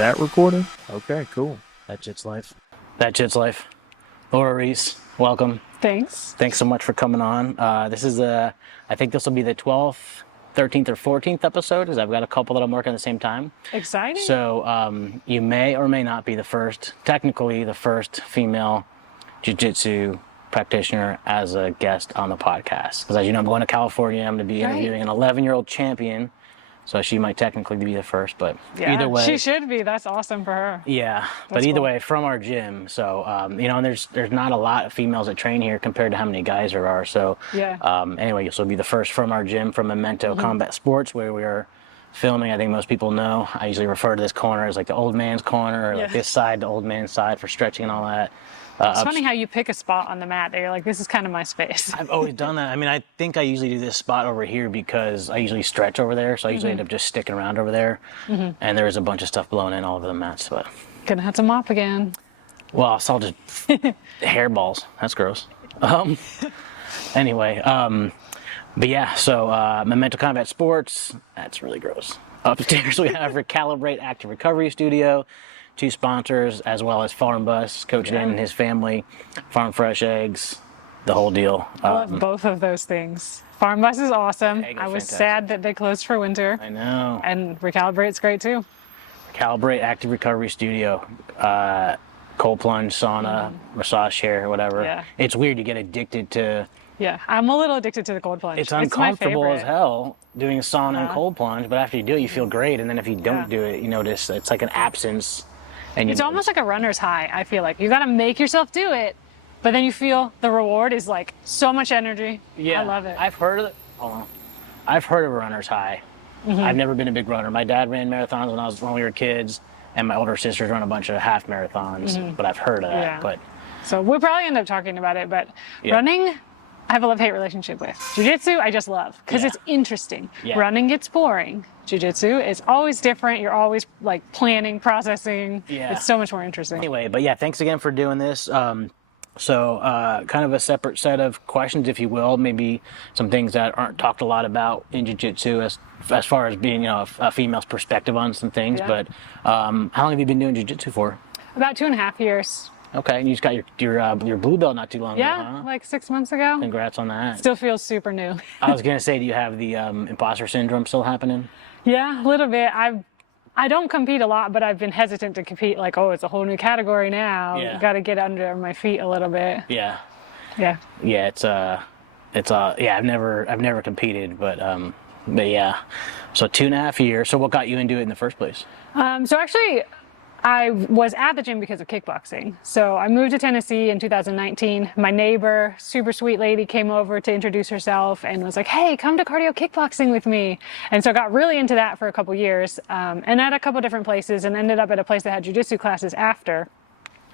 that recording? Okay, cool. That Jits Life. That Jits Life. Laura Reese, welcome. Thanks. Thanks so much for coming on. I think this will be the 12th, 13th, or 14th episode, because I've got a couple that I'm working at the same time. Exciting. So you may or may not be technically the first female Jiu-Jitsu practitioner as a guest on the podcast. Because as you know, I'm going to California. I'm going to be interviewing an 11-year-old champion. So she might technically be the first, but either way. She should be. That's awesome for her. Yeah, but either way, from our gym. So, and there's not a lot of females that train here compared to how many guys there are. So, anyway, this will be the first from our gym, from Memento Combat Sports, where we are filming. I think most people know. I usually refer to this corner as like the old man's corner, or like this side, the old man's side, for stretching and all that. It's funny how you pick a spot on the mat that you're like, this is kind of my space. I've always done that. I mean, I think I usually do this spot over here because I usually stretch over there, so I usually end up just sticking around over there. And there's a bunch of stuff blown in all over the mats. But gonna have to mop again. Well, it's all just hairballs. That's gross. Anyway, but yeah, so Memento Combat Sports, that's really gross. Upstairs we have Recalibrate Active Recovery Studio, 2 sponsors, as well as Farm Bus, Coach Dan and his family, Farm Fresh Eggs, the whole deal. I love both of those things. Farm Bus is awesome. I was sad that they closed for winter. I know. And Recalibrate's great too. Recalibrate Active Recovery Studio, cold plunge, sauna, massage chair, whatever. Yeah. It's weird, you get addicted to... Yeah, I'm a little addicted to the cold plunge. It's uncomfortable as hell doing a sauna and cold plunge, but after you do it, you feel great. And then if you don't do it, you notice it's like an absence. And it's almost like a runner's high, I feel like. You got to make yourself do it, but then you feel the reward is like so much energy. Yeah. I love it. I've heard of a runner's high. I've never been a big runner. My dad ran marathons when we were kids, and my older sisters run a bunch of half marathons, but I've heard of that. Yeah. But so we'll probably end up talking about it, but running, I have a love-hate relationship with. Jiu-Jitsu, I just love, because it's interesting. Yeah. Running gets boring. Jiu-Jitsu is always different. You're always like planning, processing. Yeah. It's so much more interesting. Anyway, but yeah, thanks again for doing this. Kind of a separate set of questions, if you will, maybe some things that aren't talked a lot about in Jiu-Jitsu as far as being, a female's perspective on some things. Yeah. But how long have you been doing Jiu-Jitsu for? About 2.5 years. Okay, and you just got your blue belt not too long ago, huh? Like 6 months ago. Congrats on that. Still feels super new. I was gonna say, do you have the imposter syndrome still happening? Yeah, a little bit. I don't compete a lot, but I've been hesitant to compete. Like, oh, it's a whole new category now. Yeah. Got to get under my feet a little bit. Yeah. Yeah. Yeah, I've never competed, but yeah. So 2.5 years. So what got you into it in the first place? So actually, I was at the gym because of kickboxing. So I moved to Tennessee in 2019. My neighbor, super sweet lady, came over to introduce herself and was like, hey, come to cardio kickboxing with me. And so I got really into that for a couple years, and at a couple different places, and ended up at a place that had jiu-jitsu classes after.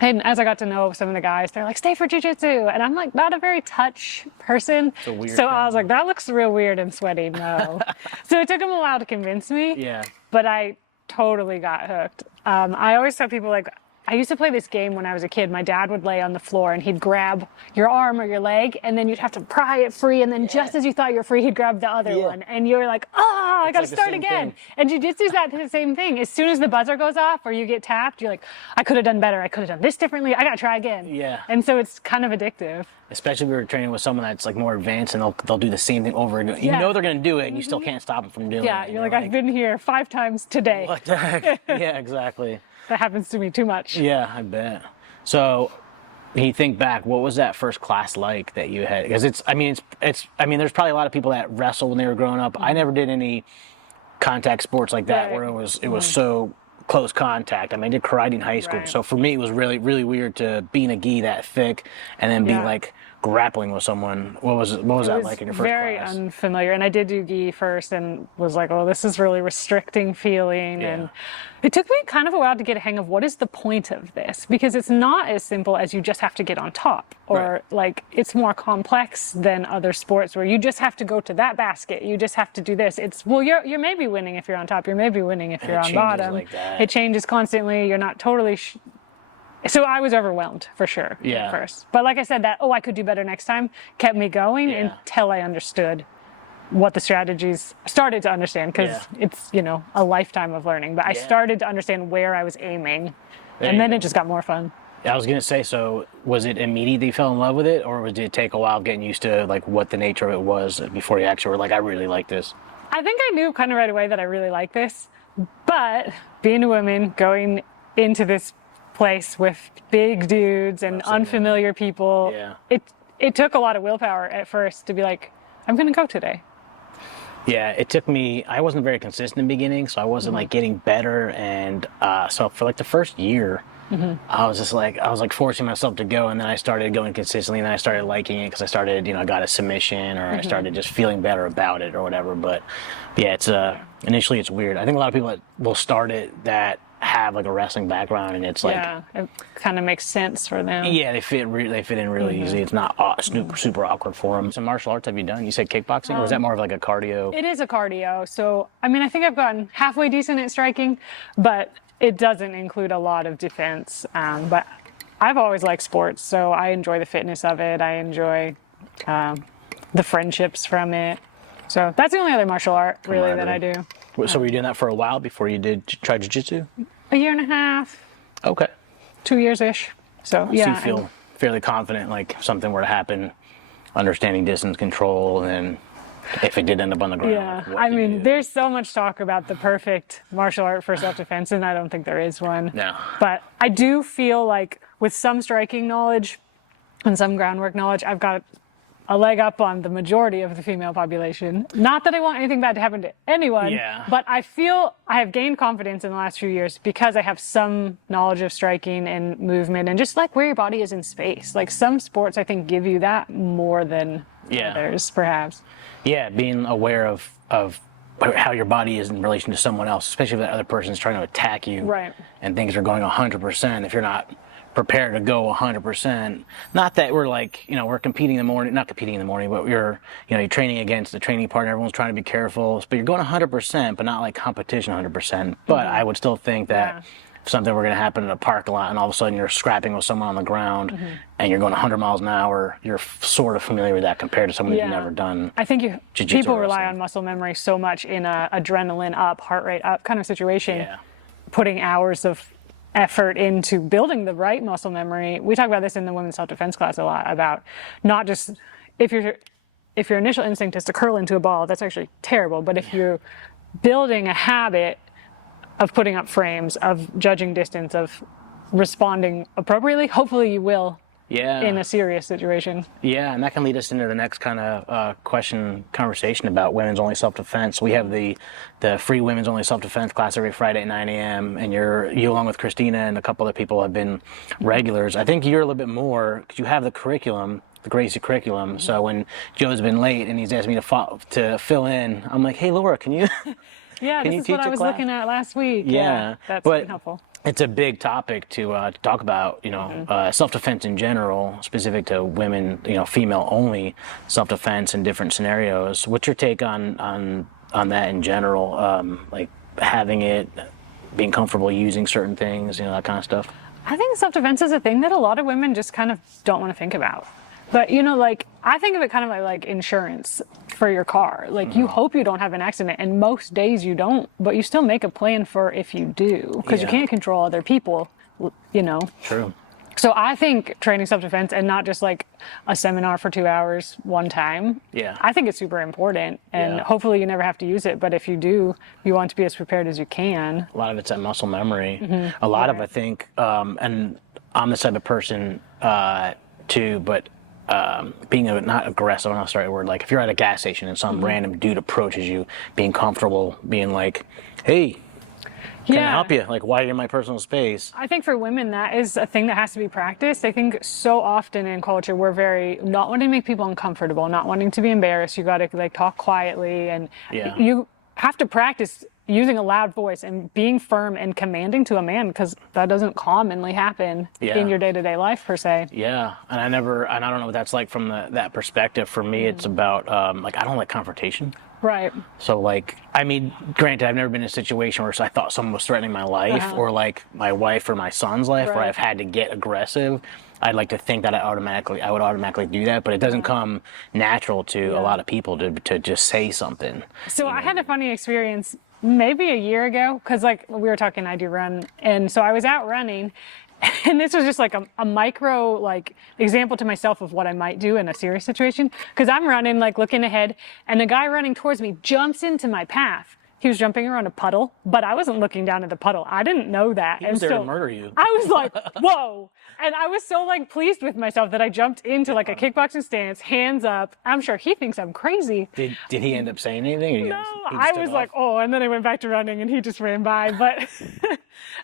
And as I got to know some of the guys, they're like, stay for jiu-jitsu. And I'm like, not a very touch person. So I was like, that looks real weird and sweaty. No. So it took them a while to convince me. Yeah. But I totally got hooked. I always tell people, like, I used to play this game when I was a kid. My dad would lay on the floor and he'd grab your arm or your leg, and then you'd have to pry it free, and then just as you thought you're free, he'd grab the other one, and you're like, I gotta start again. And jiu-jitsu's the same thing. As soon as the buzzer goes off or you get tapped, you're like, I could have done better. I could have done this differently. I gotta try again. Yeah. And so it's kind of addictive. Especially if we were training with someone that's like more advanced, and they'll do the same thing over and over. You know they're gonna do it, and you still can't stop them from doing it. Yeah, you're like, I've been here 5 times today. What the heck? Yeah, exactly. That happens to me too much. Yeah, I bet. So, when you think back, what was that first class like that you had? Because there's probably a lot of people that wrestled when they were growing up. I never did any contact sports like that where it was so close contact. I mean, I did karate in high school, so for me it was really, really weird to be in a gi that thick and then be like grappling with someone. What was that like in your first class? Very unfamiliar, and I did do gi first and was like, oh, this is really restricting feeling. And it took me kind of a while to get a hang of what is the point of this, because it's not as simple as you just have to get on top, or like it's more complex than other sports where you just have to go to that basket, you just have to do this. It's, well, you're maybe winning if you're on top, you're maybe winning if you're on bottom. Like that. It changes constantly. You're not totally so I was overwhelmed for sure at first. But like I said, that, I could do better next time, kept me going until I understood what the strategies started to understand, because Yeah. it's, you know, a lifetime of learning, but I Yeah. started to understand where I was aiming, There and you then go. it just got more fun. I was gonna say, so was it immediate that you fell in love with it, or did it take a while getting used to like what the nature of it was before you actually were like, I really like this? I think I knew kind of right away that I really liked this, but being a woman, going into this place with big dudes and unfamiliar people, Yeah. it took a lot of willpower at first to be like, I'm gonna go today. Yeah, it took me. I wasn't very consistent in the beginning, so I wasn't like getting better, and so for like the first year, I was like forcing myself to go, and then I started going consistently, and then I started liking it because I started, I got a submission, or I started just feeling better about it or whatever. But yeah, it's initially it's weird. I think a lot of people that will start it that have like a wrestling background, and it's like Yeah, it kind of makes sense for them. yeah, they fit in really easy. It's not super awkward for them. Some martial arts have you done? You said kickboxing, or is that more of like a cardio? It is a cardio, so I mean, I think I've gotten halfway decent at striking, but it doesn't include a lot of defense. But I've always liked sports, so I enjoy the fitness of it. I enjoy the friendships from it. So that's the only other martial art really that I do. So were you doing that for a while before you did try jiu-jitsu? A year and a half, Okay. 2 years-ish. So So yeah, you feel fairly confident, like if something were to happen, understanding distance control, and then if it did end up on the ground. yeah. like, what I to mean, do. there's so much talk about the perfect martial art for self-defense, and I don't think there is one. No. But I do feel like with some striking knowledge and some groundwork knowledge, I've got a leg up on the majority of the female population. Not that I want anything bad to happen to anyone, Yeah. but I feel I have gained confidence in the last few years because I have some knowledge of striking and movement and just like where your body is in space. Like some sports I think give you that more than Yeah. others, perhaps. Yeah, being aware of how your body is in relation to someone else, especially if that other person is trying to attack you, Right. and things are going 100%. If you're not prepared to go 100%, not that we're like, we're competing in the morning, not competing in the morning, but you're training against the training partner. Everyone's trying to be careful, but you're going 100%, but not like competition 100%. But I would still think that. Yeah. If something were going to happen in a parking lot and all of a sudden you're scrapping with someone on the ground and you're going 100 miles an hour, you're sort of familiar with that compared to someone who's never done. I think jiu-jitsu people or rely wrestling. on muscle memory so much in a adrenaline up, heart rate up kind of situation. Yeah. Putting hours of effort into building the right muscle memory. We talk about this in the women's self-defense class a lot about not just if your initial instinct is to curl into a ball, that's actually terrible. But if you're building a habit of putting up frames, of judging distance, of responding appropriately, hopefully you will Yeah. in a serious situation. Yeah, and that can lead us into the next kind of conversation about women's only self-defense. We have the free women's only self-defense class every Friday at 9 a.m. and you along with Christina and a couple other people have been regulars. I think you're a little bit more because you have the curriculum, the Gracie curriculum. So when Joe's been late and he's asked me to fill in, I'm like, hey Laura, can you? Yeah, Can you this is what teach I a was class? looking at last week. Yeah, That's but been helpful. It's a big topic to talk about, self-defense in general, specific to women, female-only self-defense in different scenarios. What's your take on that in general? Like having it, being comfortable using certain things, that kind of stuff. I think self-defense is a thing that a lot of women just kind of don't want to think about. But, I think of it kind of like insurance for your car. Like, you hope you don't have an accident, and most days you don't, but you still make a plan for if you do, because you Yeah. can't control other people, True. So I think training self-defense and not just like a seminar for 2 hours one time. Yeah. I think it's super important, and Yeah. hopefully you never have to use it, but if you do, you want to be as prepared as you can. A lot of it's that muscle memory. A lot of, I think, and I'm the type of person too, but being not aggressive, I don't know how to start a word, like if you're at a gas station and some random dude approaches you, being comfortable, being like, hey, can I help you? Like, why are you in my personal space? I think for women, that is a thing that has to be practiced. I think so often in culture, we're very not wanting to make people uncomfortable, not wanting to be embarrassed. You got to like talk quietly, and Yeah. you have to practice using a loud voice and being firm and commanding to a man, because that doesn't commonly happen Yeah. in your day-to-day life per se. Yeah, and I don't know what that's like from that perspective. For me, it's about, I don't like confrontation. Right. So like, I mean, granted, I've never been in a situation where I thought someone was threatening my life or like my wife or my son's life where Right. I've had to get aggressive. I'd like to think that I would automatically do that, but it doesn't come natural to a lot of people to just say something. So I had a funny experience maybe a year ago, because like we were talking, I do run, and so I was out running, and this was just like a micro like example to myself of what I might do in a serious situation, because I'm running like looking ahead, and the guy running towards me jumps into my path. He was jumping around a puddle, but I wasn't looking down at the puddle. I didn't know that. He was there to murder you. I was like, whoa. And I was so like pleased with myself that I jumped into like a kickboxing stance, hands up. I'm sure he thinks I'm crazy. Did he end up saying anything? Or No, he I stood was off? like, oh, and then I went back to running and he just ran by. But,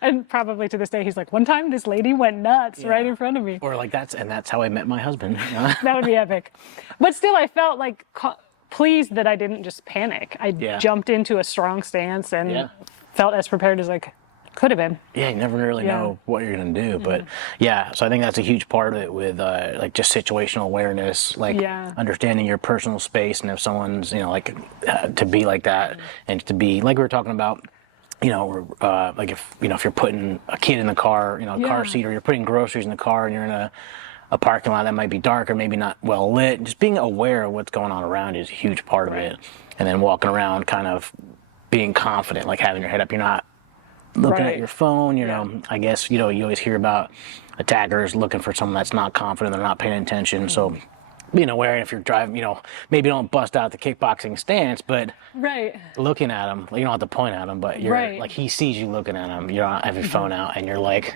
and probably to this day, he's like, one time this lady went nuts right in front of me. Or like that's how I met my husband. That would be epic. But still, I felt like pleased that I didn't just panic. I jumped into a strong stance and felt as prepared as I could have been. Yeah, you never really know what you're gonna do, but so I think that's a huge part of it with like just situational awareness, like understanding your personal space, and if someone's to be like that, and to be like we were talking about. Like if you're putting a kid in the car, car seat, or you're putting groceries in the car, and you're in a parking lot that might be dark or maybe not well lit. Just being aware of what's going on around you is a huge part of it, and then walking around kind of being confident, like having your head up. You're not looking at your phone. I guess you always hear about attackers looking for someone that's not confident, they're not paying attention. So being aware, if you're driving, maybe don't bust out the kickboxing stance, but looking at him, you don't have to point at him, but you're like, he sees you looking at him, you don't have your phone out, and you're like,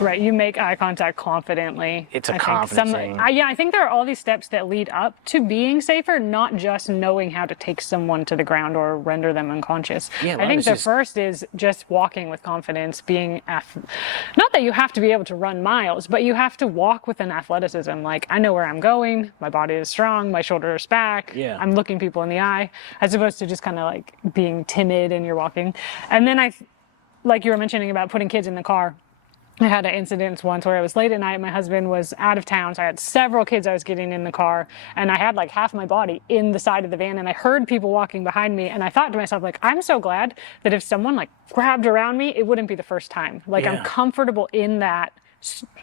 you make eye contact confidently. It's a confidence thing. I think there are all these steps that lead up to being safer, not just knowing how to take someone to the ground or render them unconscious. I think the first is just walking with confidence, being not that you have to be able to run miles, but you have to walk with an athleticism. Like, I know where I'm going, my body is strong, my shoulders back, I'm looking people in the eye, as opposed to just kind of like being timid and you're walking. And then like you were mentioning about putting kids in the car, I had an incident once where it was late at night. My husband was out of town, so I had several kids I was getting in the car, and I had like half my body in the side of the van, and I heard people walking behind me, and I thought to myself, like, I'm so glad that if someone like grabbed around me, it wouldn't be the first time. Like, I'm comfortable in that.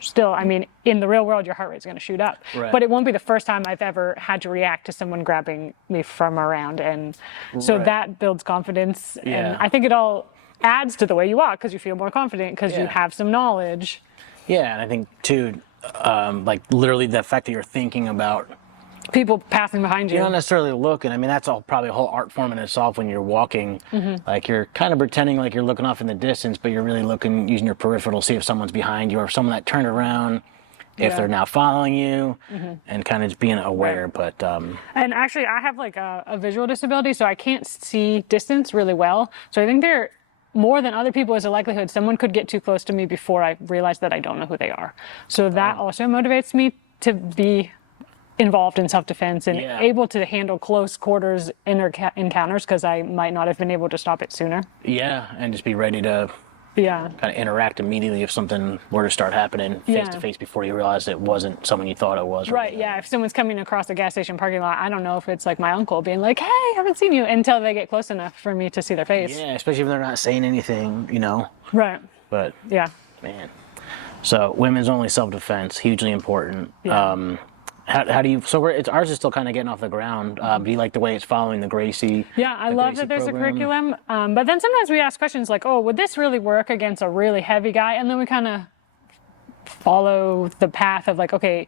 Still, I mean, in the real world, your heart rate's going to shoot up, but it won't be the first time I've ever had to react to someone grabbing me from around, and so that builds confidence, and I think it all adds to the way you walk because you feel more confident because you have some knowledge. Yeah, and I think too, like literally the fact that you're thinking about people passing behind you. You're not necessarily looking. I mean, that's all probably a whole art form in itself when you're walking. Like you're kind of pretending like you're looking off in the distance, but you're really looking, using your peripheral to see if someone's behind you or if someone that turned around, if they're now following you, and kind of just being aware. But and actually, I have like a visual disability, so I can't see distance really well. So I think there, more than other people, is a likelihood someone could get too close to me before I realize that I don't know who they are. So that also motivates me to be involved in self-defense and able to handle close quarters encounters because I might not have been able to stop it sooner. Yeah, and just be ready to kind of interact immediately if something were to start happening face to face before you realize it wasn't someone you thought it was. Right, if someone's coming across a gas station parking lot, I don't know if it's like my uncle being like, hey, I haven't seen you, until they get close enough for me to see their face. Yeah, especially if they're not saying anything, you know. Right. But, man. So, women's only self-defense, hugely important. Yeah. How do you, so ours is still kind of getting off the ground. Do you like the way it's following the Gracie? Yeah, I love that there's a curriculum. But then sometimes we ask questions like, oh, would this really work against a really heavy guy? And then we kind of follow the path of like, okay,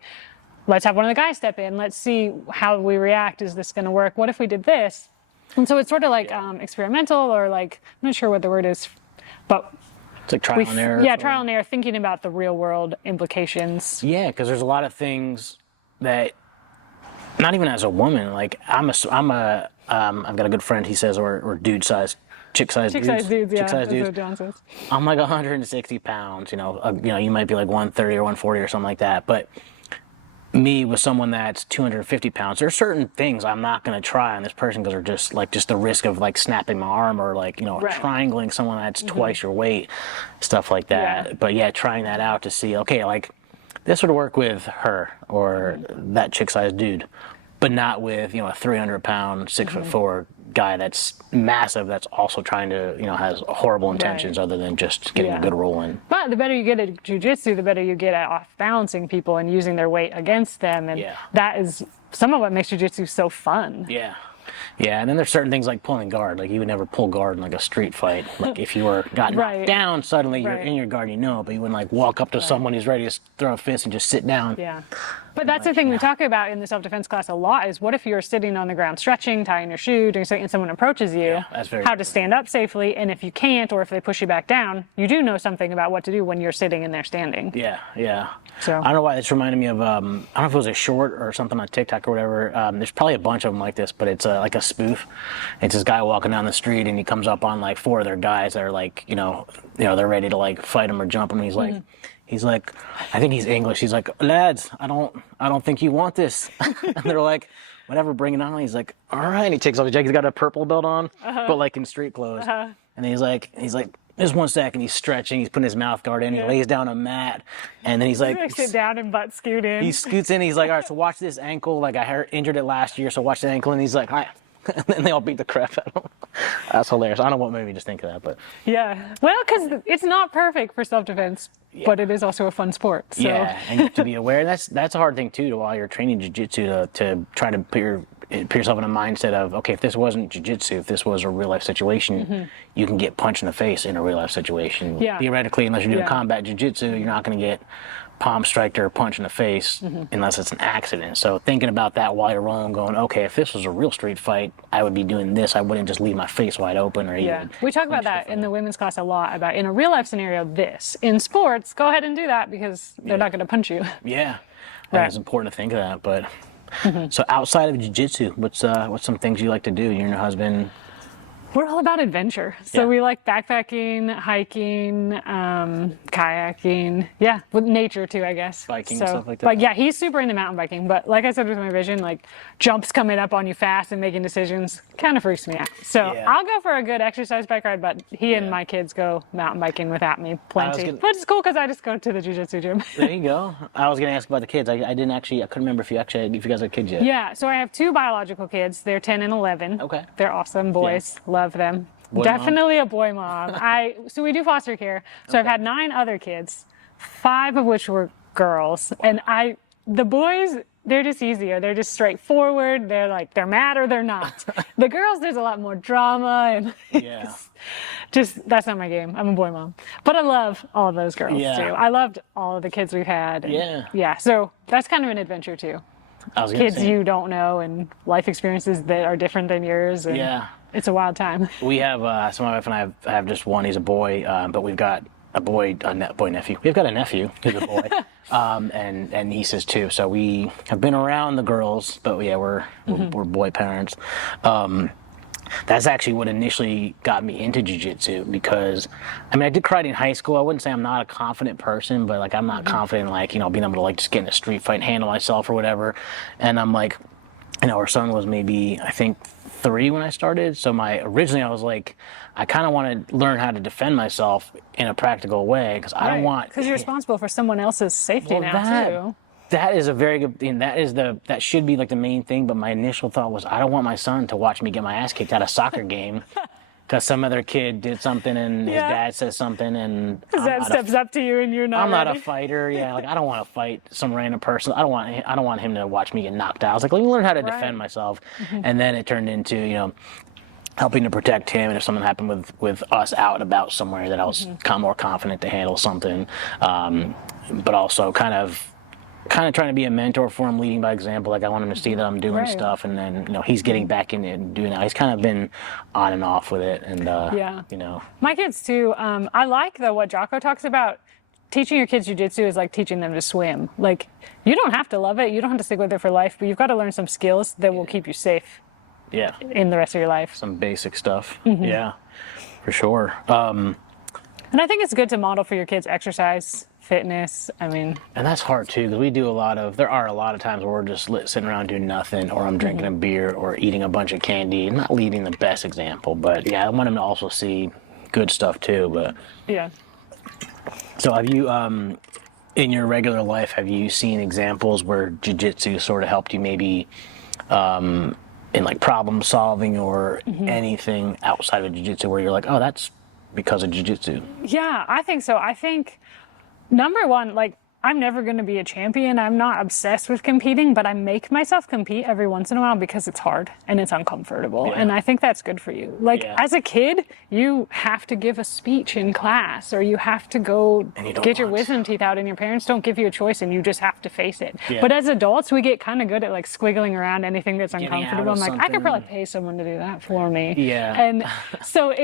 let's have one of the guys step in. Let's see how we react. Is this going to work? What if we did this? And so it's sort of like experimental, or like, I'm not sure what the word is, but it's like trial and error. Yeah, trial and error, thinking about the real world implications. Yeah, because there's a lot of things that, not even as a woman, like I've got a good friend, he says, or dude-sized, chick-sized dudes. Chick-sized dudes, Chick-sized that's dudes. what John says. I'm like 160 pounds, you know, you might be like 130 or 140 or something like that, but me with someone that's 250 pounds, there are certain things I'm not going to try on this person because they're just the risk of like snapping my arm or like, you know, triangling someone that's twice your weight, stuff like that. But trying that out to see, okay, like, this would work with her or that chick-sized dude. but not with, a 300-pound, 6'4" guy that's massive, that's also trying to, has horrible intentions other than just getting a good roll in. But the better you get at jiu-jitsu, the better you get at off-balancing people and using their weight against them. And that is some of what makes jiu-jitsu so fun. Yeah. Yeah, and then there's certain things like pulling guard. Like, you would never pull guard in, like, a street fight. Like, if you got knocked down, suddenly you're in your guard, but you wouldn't, like, walk up to someone who's ready to throw a fist and just sit down. Yeah. But that's the thing we talk about in the self-defense class a lot is what if you're sitting on the ground stretching, tying your shoe, doing something, and someone approaches you, how to stand up safely, and if you can't or if they push you back down, you do know something about what to do when you're sitting and they're standing. Yeah, yeah. So I don't know why this reminded me of, I don't know if it was a short or something on TikTok or whatever. There's probably a bunch of them like this, but it's like a spoof. It's this guy walking down the street and he comes up on like 4 of their guys that are like, they're ready to like fight him or jump him. And he's like, I think he's English. He's like, lads, I don't think you want this. And they're like, whatever, bring it on. He's like, all right. And he takes off his jacket. He's got a purple belt on, but like in street clothes. And then he's like, just 1 second. He's stretching. He's putting his mouth guard in. He lays down a mat, and then he's like, sit down and butt scoot in. He scoots in. He's like, all right, so watch this ankle. Like, I injured it last year, so watch the ankle. And he's like, all right. And then they all beat the crap out of him. That's hilarious. I don't know what made me just think of that, but yeah. Well, because it's not perfect for self-defense, but it is also a fun sport. So. Yeah, and you have to be aware. That's a hard thing too. While you're training jiu-jitsu, to try to put yourself in a mindset of, okay, if this wasn't jiu-jitsu, if this was a real life situation, you can get punched in the face in a real life situation. Yeah. Theoretically, unless you're doing combat jiu-jitsu, you're not going to get palm striked or punch in the face unless it's an accident. So thinking about that while you're rolling, going, okay, if this was a real street fight, I would be doing this. I wouldn't just leave my face wide open or even. We talk about that in the women's class a lot, about in a real life scenario, this. In sports, go ahead and do that because they're not going to punch you. Yeah. It's important to think of that. But so outside of jiu-jitsu, what's some things you like to do? You and your husband? We're all about adventure. So we like backpacking, hiking, kayaking. Yeah, with nature too, I guess. Biking and stuff like that. But yeah, he's super into mountain biking. But like I said with my vision, like jumps coming up on you fast and making decisions kind of freaks me out. So I'll go for a good exercise bike ride, but he and my kids go mountain biking without me plenty. But it's cool because I just go to the jiu-jitsu gym. There you go. I was going to ask about the kids. I couldn't remember if you guys had kids yet. Yeah, so I have 2 biological kids. They're 10 and 11. Okay. They're awesome boys. Love them. Boy Definitely mom. A boy mom. So we do foster care. So I've had 9 other kids, 5 of which were girls. And the boys, they're just easier. They're just straightforward. They're like, they're mad or they're not. The girls, there's a lot more drama and just that's not my game. I'm a boy mom. But I love all of those girls too. I loved all of the kids we've had. And yeah. So that's kind of an adventure too. Kids you don't know and life experiences that are different than yours. And it's a wild time. We have, so my wife and I have just one. He's a boy, but we've got a boy nephew. We've got a nephew who's a boy, and nieces too. So we have been around the girls, but we're boy parents. That's actually what initially got me into jiu-jitsu because, I did karate in high school. I wouldn't say I'm not a confident person, but like I'm not confident in like, being able to like just get in a street fight and handle myself or whatever. And I'm like, our son was maybe, I think 3 when I started. So originally I was like, I kind of want to learn how to defend myself in a practical way because I don't want. Because you're responsible for someone else's safety too. That is a very good thing. That should be like the main thing. But my initial thought was, I don't want my son to watch me get my ass kicked at a soccer game because some other kid did something and his dad says something and his dad steps up to you and you're not. I'm not a fighter. Yeah, like I don't want to fight some random person. I don't want him to watch me get knocked out. I was like, let me learn how to defend myself. And then it turned into helping to protect him, and if something happened with us out and about somewhere, that I was kind of more confident to handle something. But also kind of trying to be a mentor for him, leading by example. Like I want him to see that I'm doing stuff, and then he's getting back into it and doing that. He's kind of been on and off with it, and my kids too. I like though what Jocko talks about. Teaching your kids jiu-jitsu is like teaching them to swim. Like you don't have to love it, you don't have to stick with it for life, but you've got to learn some skills that will keep you safe. Yeah. In the rest of your life. Some basic stuff. Yeah, for sure. And I think it's good to model for your kids exercise, fitness. And that's hard too, because there are a lot of times where we're just sitting around doing nothing, or I'm drinking a beer or eating a bunch of candy. Not leading the best example, but I want them to also see good stuff too. But so have you, in your regular life, have you seen examples where jiu-jitsu sort of helped you maybe in like problem solving or anything outside of jiu-jitsu where you're like, oh, that's because of jiu-jitsu? Yeah, I think so. I think number one, like, I'm never going to be a champion. I'm not obsessed with competing, but I make myself compete every once in a while because it's hard and it's uncomfortable. Yeah. And I think that's good for you. Like, as a kid, you have to give a speech in class, or you have to go get your wisdom teeth out, and your parents don't give you a choice and you just have to face it. Yeah. But as adults, we get kind of good at like squiggling around anything that's Getting uncomfortable. out I'm of like, I could probably something. pay someone to do that for me. Yeah. And so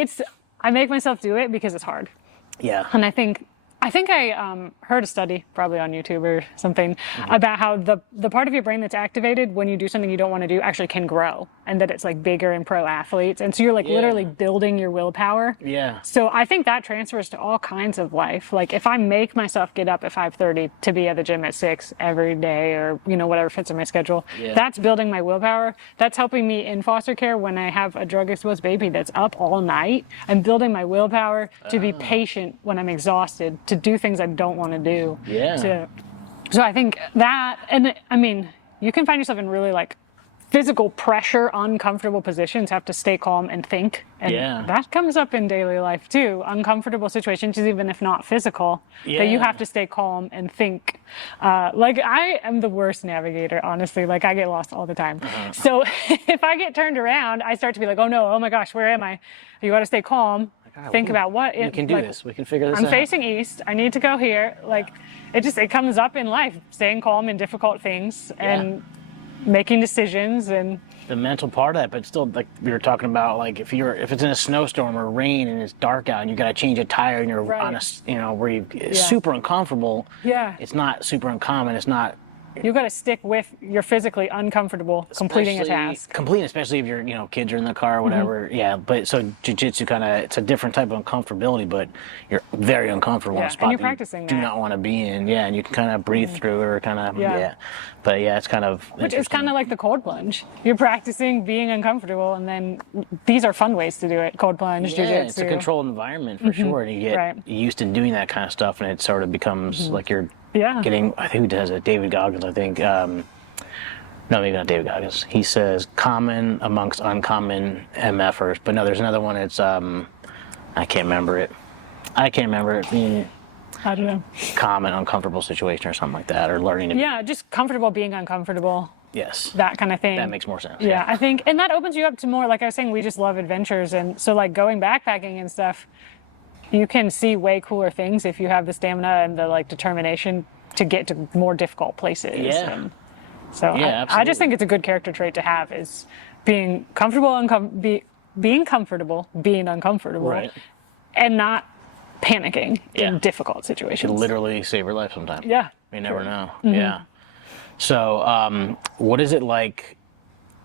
I make myself do it because it's hard. Yeah. And I think I heard a study, probably on YouTube or something, about how the part of your brain that's activated when you do something you don't want to do actually can grow, and that it's like bigger in pro athletes. And so you're like literally building your willpower. Yeah. So I think that transfers to all kinds of life. Like if I make myself get up at 5:30 to be at the gym at 6 every day, or, you know, whatever fits in my schedule, that's building my willpower. That's helping me in foster care when I have a drug exposed baby that's up all night. I'm building my willpower to be patient when I'm exhausted, to do things I don't want to do. Yeah. So I think that, and I mean, you can find yourself in really like physical pressure, uncomfortable positions, have to stay calm and think. And that comes up in daily life too. Uncomfortable situations, even if not physical, that you have to stay calm and think. Like I am the worst navigator, honestly. Like I get lost all the time. So if I get turned around, I start to be like, oh no, oh my gosh, where am I? You got to stay calm. Think about what we can do this. We can figure this out. out. I'm facing east. I need to go here. Like it comes up in life, staying calm in difficult things and making decisions. And the mental part of that, but still, like we were talking about, like if it's in a snowstorm or rain and it's dark out and you got to change a tire and you're on a, you know, where it's super uncomfortable. Yeah. It's not super uncommon. It's not. You got to stick with you're physically uncomfortable completing a task. Especially if your kids are in the car or whatever. Yeah, but so jiu-jitsu it's a different type of uncomfortability, but you're very uncomfortable in a spot and you're that practicing you do not want to be in. Yeah, and you can kind of breathe through it or kind of But it's kind of which is kind of like the cold plunge. You're practicing being uncomfortable, and then these are fun ways to do it. Cold plunge, jiu-jitsu. It's a controlled enviment for sure, and you get used to doing that kind of stuff, and it sort of becomes like you're getting, I think who does it? David Goggins, I think. No, maybe not David Goggins. He says common amongst uncommon MFers. But no, there's another one. It's, I can't remember it. I don't know. Common uncomfortable situation or something like that, or learning to be. Yeah, just comfortable being uncomfortable. Yes. That kind of thing. That makes more sense. Yeah, I think, and that opens you up to more, like I was saying, we just love adventures. And so like going backpacking and stuff, you can see way cooler things if you have the stamina and the like determination to get to more difficult places. Yeah. And so I just think it's a good character trait to have, is being comfortable, being comfortable, being uncomfortable, and not panicking in difficult situations. It can literally save your life sometimes. Yeah. You never know. Yeah. So what is it like,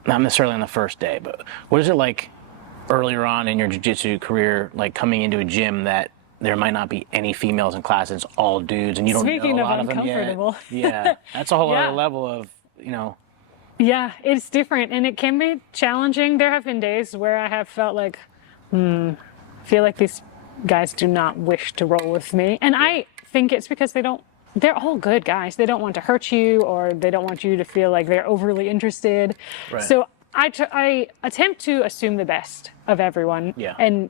not necessarily on the first day, but what is it like earlier on in your jiu-jitsu career, like coming into a gym that there might not be any females in class, it's all dudes, and you don't Speaking know a lot of of them yet. uncomfortable. Yeah, that's a whole other level of, Yeah, it's different, and it can be challenging. There have been days where I have felt like, I feel like these guys do not wish to roll with me. And I think it's because they're all good guys. They don't want to hurt you, or they don't want you to feel like they're overly interested. Right. So I attempt to assume the best of everyone and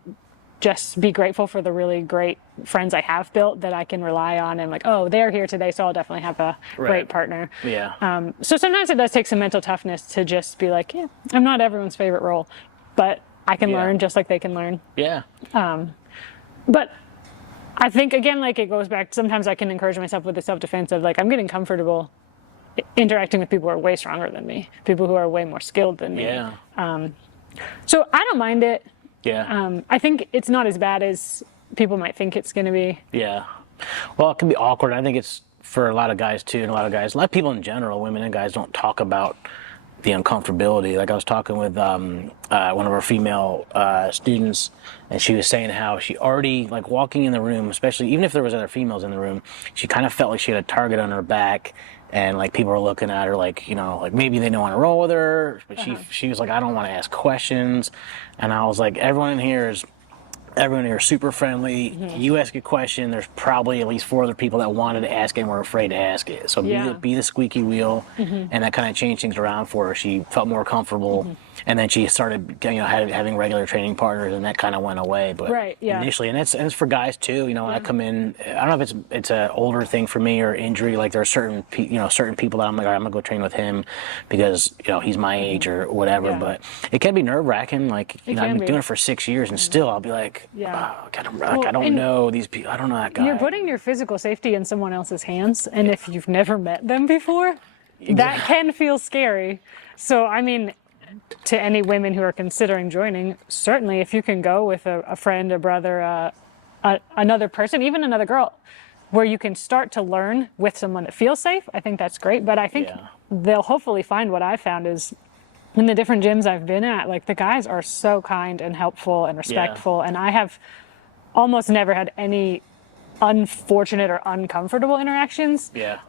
just be grateful for the really great friends I have built that I can rely on, and like, oh, they're here today, so I'll definitely have a great partner. Yeah. So sometimes it does take some mental toughness to just be like, yeah, I'm not everyone's favorite role, but I can learn just like they can learn. Yeah. But I think, again, like it goes back, sometimes I can encourage myself with the self-defense of like, I'm getting comfortable interacting with people who are way stronger than me, people who are way more skilled than me. Yeah. So I don't mind it. Yeah. I think it's not as bad as people might think it's going to be. Yeah. Well, it can be awkward. I think it's for a lot of guys too, and a lot of people in general, women and guys, don't talk about the uncomfortability. Like I was talking with one of our female students, and she was saying how she already, like walking in the room, especially even if there was other females in the room, she kind of felt like she had a target on her back, and like people were looking at her like, like maybe they don't want to roll with her, but she was like, I don't want to ask questions. And I was like, everyone in here is Everyone here is super friendly. You ask a question, there's probably at least 4 other people that wanted to ask it and were afraid to ask it. So Yeah. be the squeaky wheel, and that kind of changed things around for her. She felt more comfortable, and then she started, having regular training partners, and that kind of went away. But Right, yeah. initially, and it's for guys too. When I come in, I don't know if it's an older thing for me or injury. Like there are certain people that I'm like, all right, I'm gonna go train with him because he's my age or whatever. Yeah. But it can be nerve wracking. Like I've can been be. doing it for 6 years, and still I'll be like. Yeah. Oh, God, Well, I don't and know these people. I don't know that guy. You're putting your physical safety in someone else's hands, and if you've never met them before, that can feel scary. So, I mean, to any women who are considering joining, certainly if you can go with a friend, a brother, another person, even another girl, where you can start to learn with someone that feels safe, I think that's great. But I think they'll hopefully find what I found is in the different gyms I've been at, like the guys are so kind and helpful and respectful, and I have almost never had any unfortunate or uncomfortable interactions. Yeah.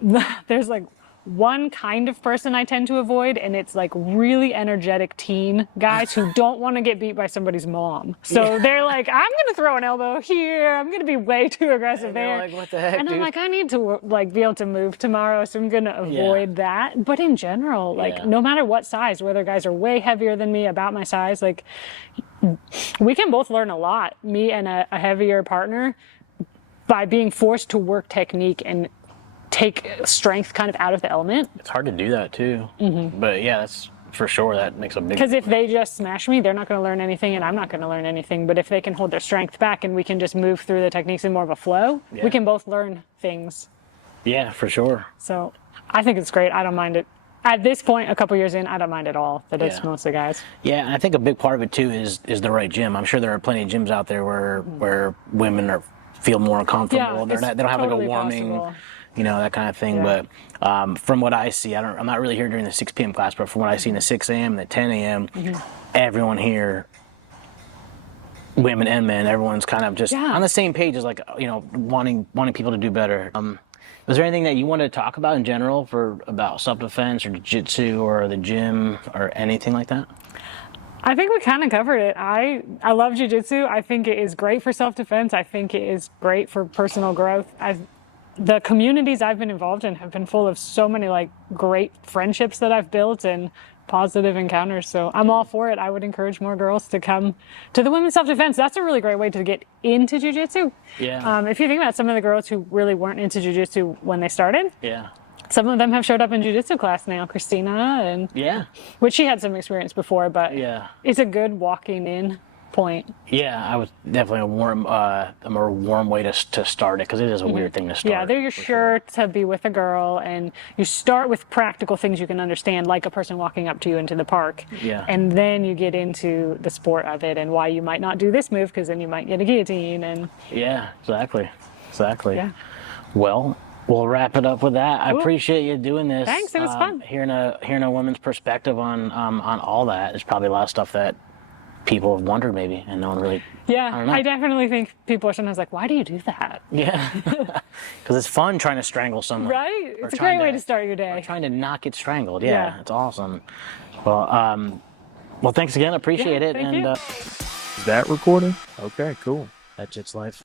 There's like one kind of person I tend to avoid, and it's like really energetic teen guys who don't want to get beat by somebody's mom. So they're like, I'm going to throw an elbow here. I'm going to be way too aggressive And there. they're like, what the heck, And I'm dude? like, I need to be able to move tomorrow, so I'm going to avoid that. But in general, no matter what size, whether guys are way heavier than me, about my size, like we can both learn a lot, me and a heavier partner, by being forced to work technique and take strength kind of out of the element. It's hard to do that too. But yeah, that's for sure. That makes a big. Because if they just smash me, they're not going to learn anything, and I'm not going to learn anything. But if they can hold their strength back and we can just move through the techniques in more of a flow, we can both learn things. Yeah, for sure. So I think it's great. I don't mind it. At this point, a couple years in, I don't mind at all that it's mostly guys. Yeah, and I think a big part of it too is the right gym. I'm sure there are plenty of gyms out there where women feel more uncomfortable. Yeah, they don't have like a totally warming. possible. That kind of thing. Yeah. But from what I see, I'm not really here during the 6 p.m. class, but from what I see in the 6 a.m. and the 10 a.m., everyone here, women and men, everyone's kind of just on the same page as wanting people to do better. Was there anything that you wanted to talk about in general about self-defense or jiu-jitsu or the gym or anything like that? I think we kind of covered it. I love jiu-jitsu. I think it is great for self-defense. I think it is great for personal growth. The communities I've been involved in have been full of so many great friendships that I've built and positive encounters. So I'm all for it. I would encourage more girls to come to the women's self-defense. That's a really great way to get into jiu-jitsu. Yeah. If you think about some of the girls who really weren't into jiu-jitsu when they started, some of them have showed up in jiu-jitsu class now. Christina, which she had some experience before, but it's a good walking in point. Yeah, I was definitely a more warm way to start it because it is a weird thing to start. Yeah, you're sure to be with a girl, and you start with practical things you can understand, like a person walking up to you into the park. Yeah. And then you get into the sport of it and why you might not do this move because then you might get a guillotine. And yeah, exactly. Yeah. Well, we'll wrap it up with that. I appreciate you doing this. Thanks, it was fun. Hearing a woman's perspective on all that. There's probably a lot of stuff that people have wondered maybe, and no one really. Yeah, I definitely think people are sometimes like, why do you do that? Yeah, because it's fun trying to strangle someone. Right? It's a great way to start your day. Or trying to not get strangled. Yeah, it's awesome. Well, thanks again. I appreciate it. Thank you. Is that recording? Okay, cool. That Jits Life.